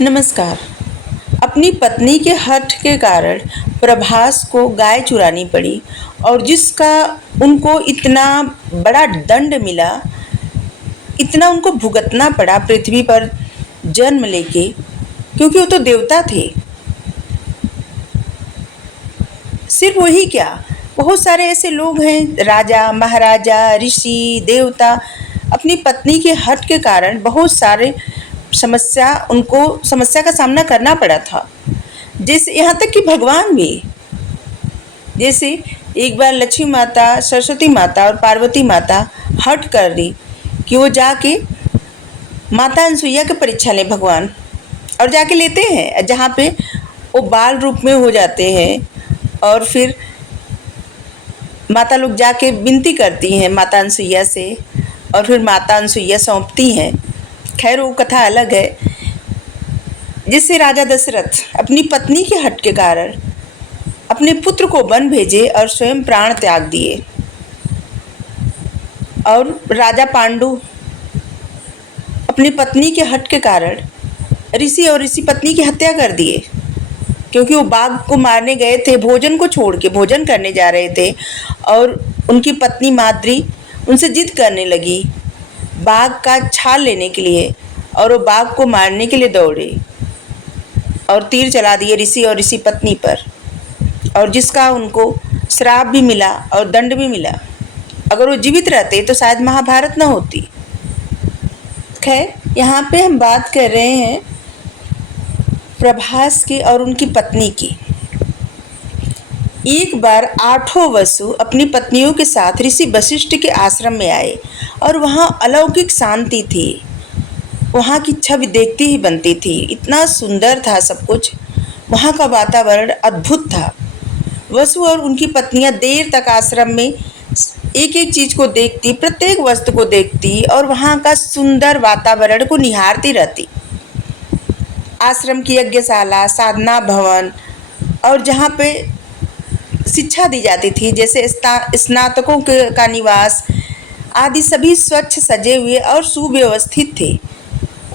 नमस्कार। अपनी पत्नी के हठ के कारण प्रभास को गाय चुरानी पड़ी और जिसका उनको इतना बड़ा दंड मिला, इतना उनको भुगतना पड़ा पृथ्वी पर जन्म लेके, क्योंकि वो तो देवता थे। सिर्फ वही क्या, बहुत सारे ऐसे लोग हैं, राजा महाराजा ऋषि देवता, अपनी पत्नी के हठ के कारण बहुत सारे समस्या का सामना करना पड़ा था। जैसे यहाँ तक कि भगवान भी, जैसे एक बार लक्ष्मी माता, सरस्वती माता और पार्वती माता हट कर दी कि वो जाके माता अनसुईया की परीक्षा लें भगवान, और जाके लेते हैं जहाँ पे वो बाल रूप में हो जाते हैं। और फिर माता लोग जाके विनती करती हैं माता अनसुईया से, और फिर माता अनसुईया सौंपती हैं। खैर वो कथा अलग है। जिससे राजा दशरथ अपनी पत्नी के हट के कारण अपने पुत्र को वन भेजे और स्वयं प्राण त्याग दिए, और राजा पांडु अपनी पत्नी के हट के कारण ऋषि और ऋषि पत्नी की हत्या कर दिए, क्योंकि वो बाघ को मारने गए थे, भोजन को छोड़ के भोजन करने जा रहे थे, और उनकी पत्नी माद्री उनसे जिद करने लगी बाघ का छाल लेने के लिए, और वो बाघ को मारने के लिए दौड़े और तीर चला दिए ऋषि और ऋषि पत्नी पर, और जिसका उनको श्राप भी मिला और दंड भी मिला। अगर वो जीवित रहते तो शायद महाभारत न होती। खैर, यहाँ पे हम बात कर रहे हैं प्रभास की और उनकी पत्नी की। एक बार 8 वसु अपनी पत्नियों के साथ ऋषि वशिष्ठ के आश्रम में आए, और वहाँ अलौकिक शांति थी। वहाँ की छवि देखती ही बनती थी, इतना सुंदर था सब कुछ। वहाँ का वातावरण अद्भुत था। वसु और उनकी पत्नियां देर तक आश्रम में एक एक चीज को देखती, प्रत्येक वस्तु को देखती, और वहाँ का सुंदर वातावरण को निहारती रहती। आश्रम की यज्ञशाला, साधना भवन, और जहाँ पे शिक्षा दी जाती थी, जैसे स्नातकों का निवास आदि, सभी स्वच्छ सजे हुए और सुव्यवस्थित थे।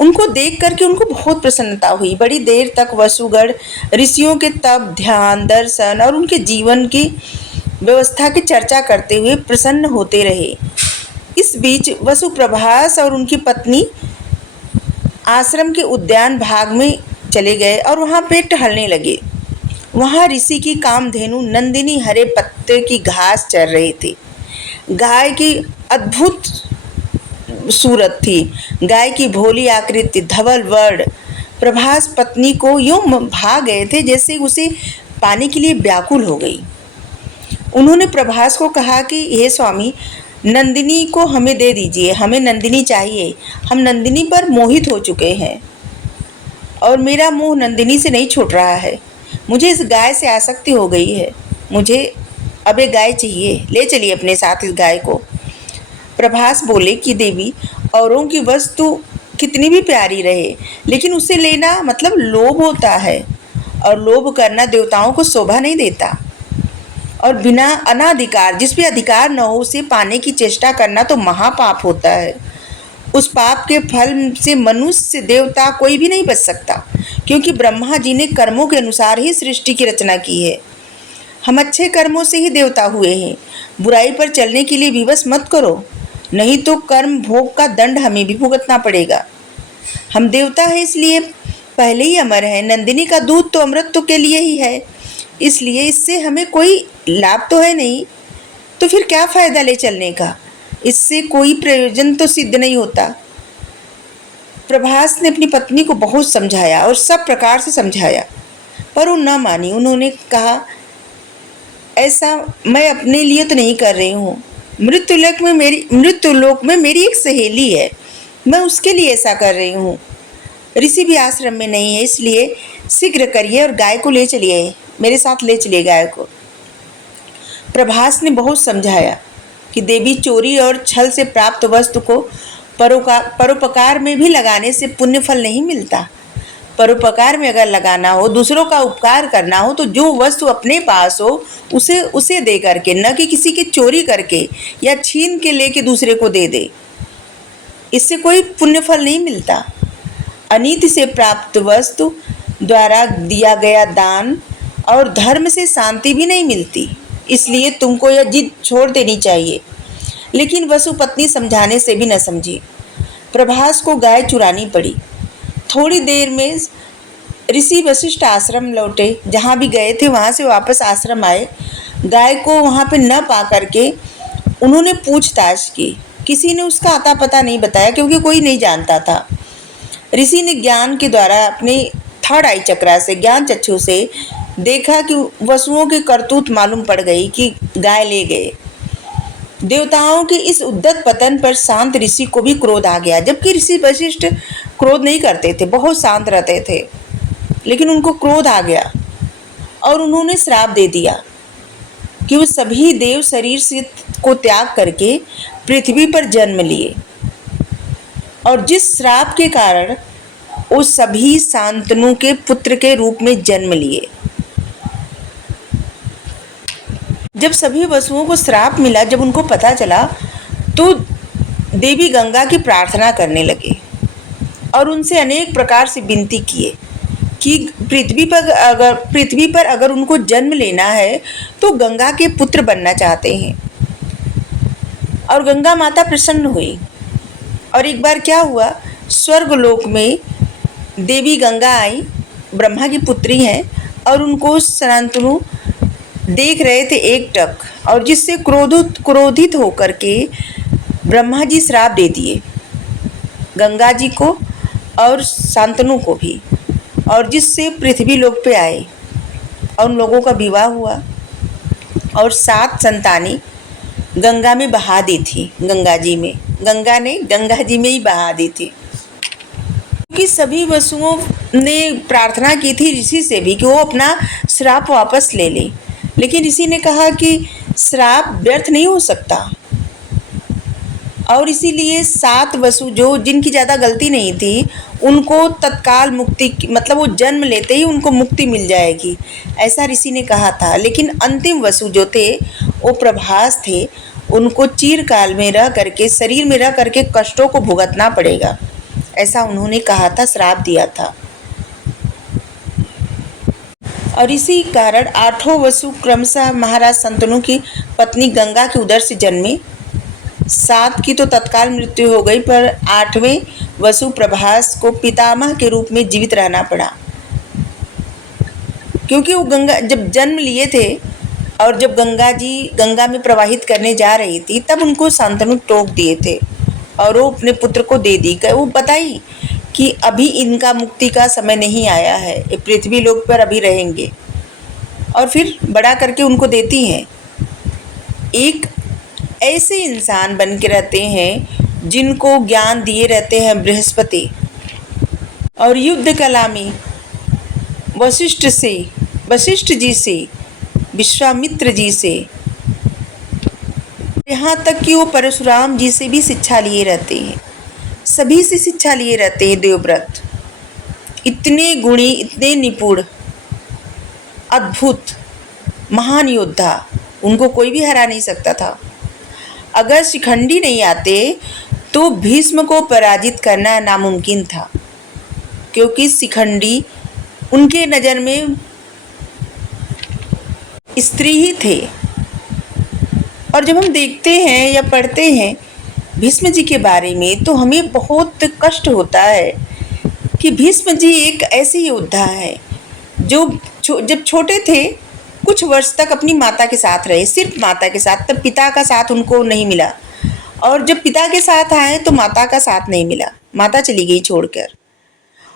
उनको देख करके उनको बहुत प्रसन्नता हुई। बड़ी देर तक वसुगण ऋषियों के तप, ध्यान, दर्शन और उनके जीवन की व्यवस्था की चर्चा करते हुए प्रसन्न होते रहे। इस बीच वसु प्रभास और उनकी पत्नी आश्रम के उद्यान भाग में चले गए और वहाँ पे टहलने लगे। वहाँ ऋषि की कामधेनु नंदिनी हरे पत्ते की घास चर रही थी। गाय की अद्भुत सूरत थी, गाय की भोली आकृति, धवल वर्ण। प्रभास पत्नी को यूं भाग गए थे जैसे उसे पाने के लिए व्याकुल हो गई। उन्होंने प्रभास को कहा कि हे स्वामी, नंदिनी को हमें दे दीजिए, हमें नंदिनी चाहिए। हम नंदिनी पर मोहित हो चुके हैं और मेरा मोह नंदिनी से नहीं छूट रहा है। मुझे इस गाय से आसक्ति हो गई है, मुझे अब एक गाय चाहिए, ले चलिए अपने साथ इस गाय को। प्रभास बोले कि देवी, औरों की वस्तु कितनी भी प्यारी रहे, लेकिन उसे लेना मतलब लोभ होता है, और लोभ करना देवताओं को शोभा नहीं देता। और बिना अनाधिकार, जिस पे अधिकार न हो, उसे पाने की चेष्टा करना तो महापाप होता है। उस पाप के फल से मनुष्य, देवता कोई भी नहीं बच सकता, क्योंकि ब्रह्मा जी ने कर्मों के अनुसार ही सृष्टि की रचना की है। हम अच्छे कर्मों से ही देवता हुए हैं। बुराई पर चलने के लिए विवश मत करो, नहीं तो कर्म भोग का दंड हमें भी भुगतना पड़ेगा। हम देवता हैं इसलिए पहले ही अमर है। नंदिनी का दूध तो अमृत के लिए ही है, इसलिए इससे हमें कोई लाभ तो है नहीं, तो फिर क्या फायदा ले चलने का? इससे कोई प्रयोजन तो सिद्ध नहीं होता। प्रभास ने अपनी पत्नी को बहुत समझाया और सब प्रकार से समझाया, पर वो न मानी। उन्होंने कहा, ऐसा मैं अपने लिए तो नहीं कर रही हूँ। मृत्युलोक में मेरी एक सहेली है, मैं उसके लिए ऐसा कर रही हूँ। ऋषि भी आश्रम में नहीं है, इसलिए शीघ्र करिए और गाय को ले चलिए, मेरे साथ ले चलिए गाय को। प्रभास ने बहुत समझाया कि देवी, चोरी और छल से प्राप्त वस्तु को परोपकार में भी लगाने से पुण्य फल नहीं मिलता। परोपकार में अगर लगाना हो, दूसरों का उपकार करना हो, तो जो वस्तु अपने पास हो उसे दे करके, न कि किसी की चोरी करके या छीन के लेके दूसरे को दे दे। इससे कोई पुण्य फल नहीं मिलता। अनीति से प्राप्त वस्तु द्वारा दिया गया दान और धर्म से शांति भी नहीं मिलती, इसलिए तुमको यह जिद छोड़ देनी चाहिए। लेकिन वसु पत्नी समझाने से भी न समझी। प्रभास को गाय चुरानी पड़ी। थोड़ी देर में ऋषि वशिष्ठ आश्रम लौटे। जहाँ भी गए थे वहाँ से वापस आश्रम आए। गाय को वहाँ पे न पा करके उन्होंने पूछताछ की। किसी ने उसका आता पता नहीं बताया, क्योंकि कोई नहीं जानता था। ऋषि ने ज्ञान के द्वारा अपने थर्ड आई चक्रा से, ज्ञान चक्षु से देखा कि वसुओं की करतूत मालूम पड़ गई कि गाय ले गए। देवताओं के इस उद्दत पतन पर शांत ऋषि को भी क्रोध आ गया, जबकि ऋषि वशिष्ठ क्रोध नहीं करते थे, बहुत शांत रहते थे। लेकिन उनको क्रोध आ गया और उन्होंने श्राप दे दिया कि वो सभी देव शरीर से को त्याग करके पृथ्वी पर जन्म लिए, और जिस श्राप के कारण वो सभी शांतनु के पुत्र के रूप में जन्म लिए। जब सभी वसुओं को श्राप मिला, जब उनको पता चला, तो देवी गंगा की प्रार्थना करने लगे और उनसे अनेक प्रकार से विनती किए कि पृथ्वी पर अगर उनको जन्म लेना है तो गंगा के पुत्र बनना चाहते हैं। और गंगा माता प्रसन्न हुई। और एक बार क्या हुआ, स्वर्गलोक में देवी गंगा आई, ब्रह्मा की पुत्री हैं, और उनको शांतनु देख रहे थे एकटक, और जिससे क्रोधित होकर के ब्रह्मा जी श्राप दे दिए गंगा जी को और शांतनु को भी, और जिससे पृथ्वी लोक पे आए और उन लोगों का विवाह हुआ और 7 संतानें गंगा में बहा दी थी। गंगा ने गंगा जी में ही बहा दी थी। क्योंकि सभी वसुओं ने प्रार्थना की थी ऋषि से भी कि वो अपना श्राप वापस ले ले, लेकिन ऋषि ने कहा कि श्राप व्यर्थ नहीं हो सकता, और इसीलिए 7 वसु जिनकी ज़्यादा गलती नहीं थी, उनको तत्काल मुक्ति, मतलब वो जन्म लेते ही उनको मुक्ति मिल जाएगी, ऐसा ऋषि ने कहा था। लेकिन अंतिम वसु जो थे वो प्रभास थे, उनको चिरकाल में रह करके, शरीर में रह करके कष्टों को भुगतना पड़ेगा, ऐसा उन्होंने कहा था, श्राप दिया था। और इसी कारण 8 वसु क्रमशः महाराज शांतनु की पत्नी गंगा के उदर से जन्मे। 7 की तो तत्काल मृत्यु हो गई, पर 8वें वसु प्रभास को पितामह के रूप में जीवित रहना पड़ा, क्योंकि वो गंगा जब जन्म लिए थे और जब गंगा जी गंगा में प्रवाहित करने जा रही थी, तब उनको शांतनु टोक दिए थे और वो अपने पुत्र को दे दी। वो बताई कि अभी इनका मुक्ति का समय नहीं आया है, ये पृथ्वी लोक पर अभी रहेंगे, और फिर बड़ा करके उनको देती हैं। एक ऐसे इंसान बन के रहते हैं जिनको ज्ञान दिए रहते हैं बृहस्पति, और युद्ध कला में वशिष्ठ जी से, विश्वामित्र जी से, यहाँ तक कि वो परशुराम जी से भी शिक्षा लिए रहते हैं, सभी से शिक्षा लिए रहते हैं। देवव्रत इतने गुणी, इतने निपुण, अद्भुत महान योद्धा, उनको कोई भी हरा नहीं सकता था। अगर शिखंडी नहीं आते तो भीष्म को पराजित करना नामुमकिन था, क्योंकि शिखंडी उनके नज़र में स्त्री ही थे। और जब हम देखते हैं या पढ़ते हैं भीष्म जी के बारे में, तो हमें बहुत कष्ट होता है कि भीष्म जी एक ऐसे योद्धा है जो जब छोटे थे कुछ वर्ष तक अपनी माता के साथ रहे, सिर्फ माता के साथ, तब पिता का साथ उनको नहीं मिला, और जब पिता के साथ आए तो माता का साथ नहीं मिला, माता चली गई छोड़कर,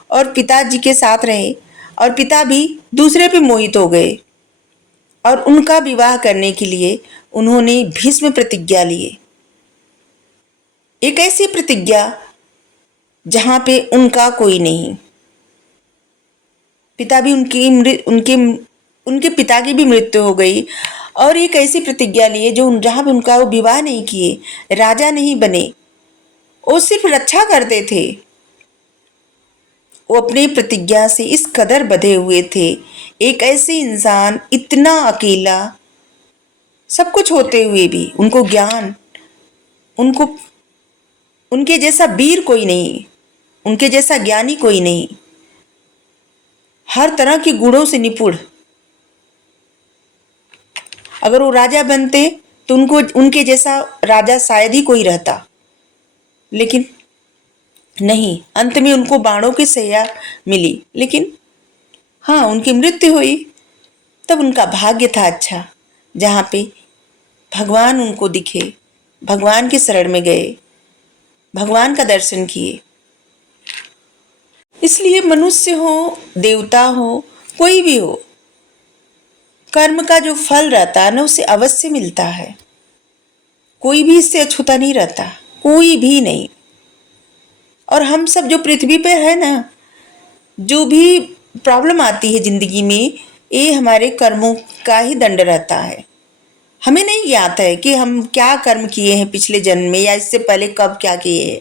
और पिताजी के साथ रहे, और पिता भी दूसरे पे मोहित हो गए, और उनका विवाह करने के लिए उन्होंने भीष्म प्रतिज्ञा लिए। एक ऐसी प्रतिज्ञा जहाँ पे उनका कोई नहीं, पिता भी उनके पिता की भी मृत्यु हो गई, और एक ऐसी प्रतिज्ञा लिए जहाँ पे उनका वो विवाह नहीं किए, राजा नहीं बने, वो सिर्फ रक्षा करते थे। वो अपनी प्रतिज्ञा से इस कदर बंधे हुए थे। एक ऐसे इंसान इतना अकेला, सब कुछ होते हुए भी उनको ज्ञान, उनके जैसा वीर कोई नहीं, उनके जैसा ज्ञानी कोई नहीं, हर तरह के गुणों से निपुण। अगर वो राजा बनते तो उनको उनके जैसा राजा शायद ही कोई रहता, लेकिन नहीं, अंत में उनको बाणों की सैया मिली। लेकिन हाँ, उनकी मृत्यु हुई तब उनका भाग्य था अच्छा, जहाँ पे भगवान उनको दिखे, भगवान की शरण में गए, भगवान का दर्शन किए। इसलिए मनुष्य हो, देवता हो, कोई भी हो, कर्म का जो फल रहता है ना उसे अवश्य मिलता है। कोई भी इससे अछूता नहीं रहता, कोई भी नहीं। और हम सब जो पृथ्वी पे है ना, जो भी प्रॉब्लम आती है जिंदगी में, ये हमारे कर्मों का ही दंड रहता है। हमें नहीं ज्ञात है कि हम क्या कर्म किए हैं पिछले जन्म में या इससे पहले कब क्या किए हैं,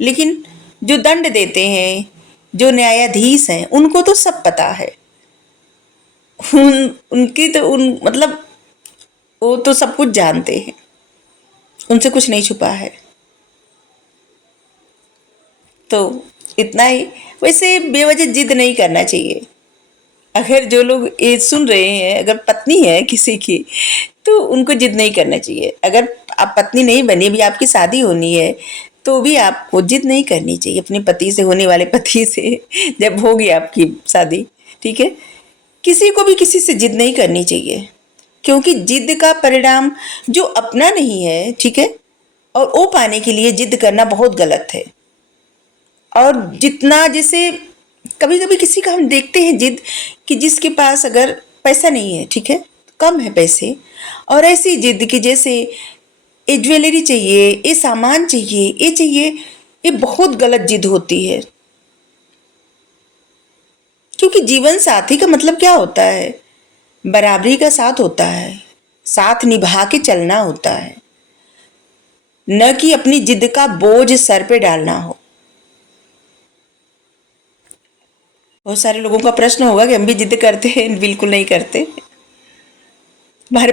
लेकिन जो दंड देते हैं, जो न्यायाधीश हैं, उनको तो सब पता है। उनकी तो मतलब वो तो सब कुछ जानते हैं, उनसे कुछ नहीं छुपा है। तो इतना ही। वैसे बेवजह जिद नहीं करना चाहिए। अगर जो लोग ये सुन रहे हैं, अगर पत्नी है किसी की, तो उनको जिद नहीं करना चाहिए। अगर आप पत्नी नहीं बनी, अभी आपकी शादी होनी है, तो भी आपको जिद नहीं करनी चाहिए अपने पति से, होने वाले पति से, जब होगी आपकी शादी। ठीक है, किसी को भी किसी से जिद नहीं करनी चाहिए, क्योंकि जिद का परिणाम जो अपना नहीं है, ठीक है, और वो पाने के लिए जिद करना बहुत गलत है। और जितना जैसे कभी कभी किसी का हम देखते हैं जिद, कि जिसके पास अगर पैसा नहीं है, ठीक है, कम है पैसे, और ऐसी जिद कि जैसे ये ज्वेलरी चाहिए, ये सामान चाहिए, ये चाहिए, ये बहुत गलत जिद होती है। क्योंकि जीवन साथी का मतलब क्या होता है? बराबरी का साथ होता है, साथ निभा के चलना होता है, न कि अपनी जिद का बोझ सर पे डालना हो। बहुत सारे लोगों का प्रश्न होगा कि हम भी जिद करते हैं। बिल्कुल नहीं करते। हमारे